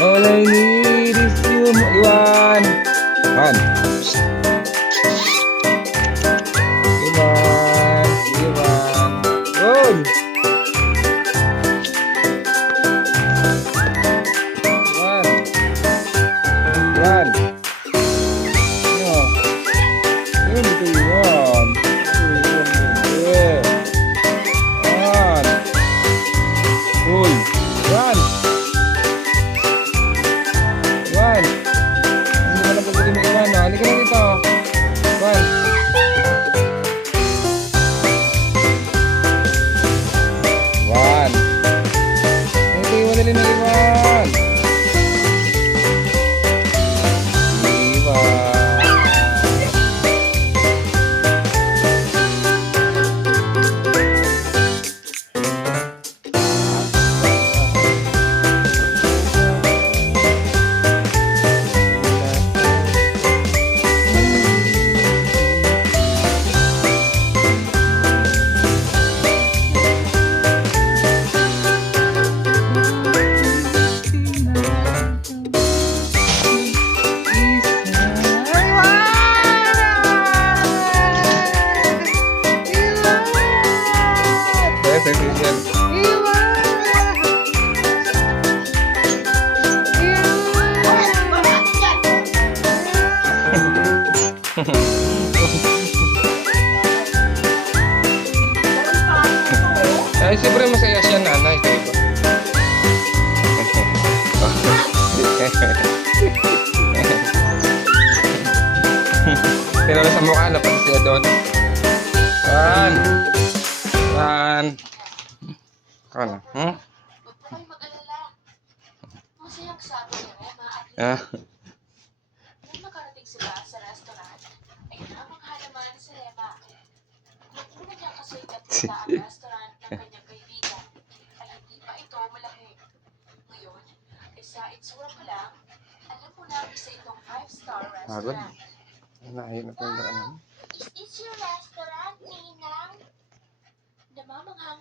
All I need is you, Iwan. Iwan. Iwan. Iwan. Iwan. Iwan. Ano? Iwan dito, Iwan. Iwan. Uy. Iwan. Iwan. Hindi ka na pagpili mo, Iwan. Halika na dito. Iwan. Iwan. Ito, Iwan dali na, Iwan. Iwan. Ay, siyempre masaya siya, nanay. Diba? Pero sa mukha na pati siya doon. Wan! Wan! Ano? Hmm? Huwag po kayo mag-alala. Masayang sabi ni Rema at Ah. nung nakarating sila sa restaurant, ay namangha naman si Rema. Nung una niya kasi napunta ang restaurant ng kanyang kaibigan, ay hindi pa ito malaki. Ngayon, ay sa itsura pa lang, alam mo na isa itong 5-star Pagod. restaurant. Ayun na po yung daan. Is this your restaurant, Ninang? Namamanghang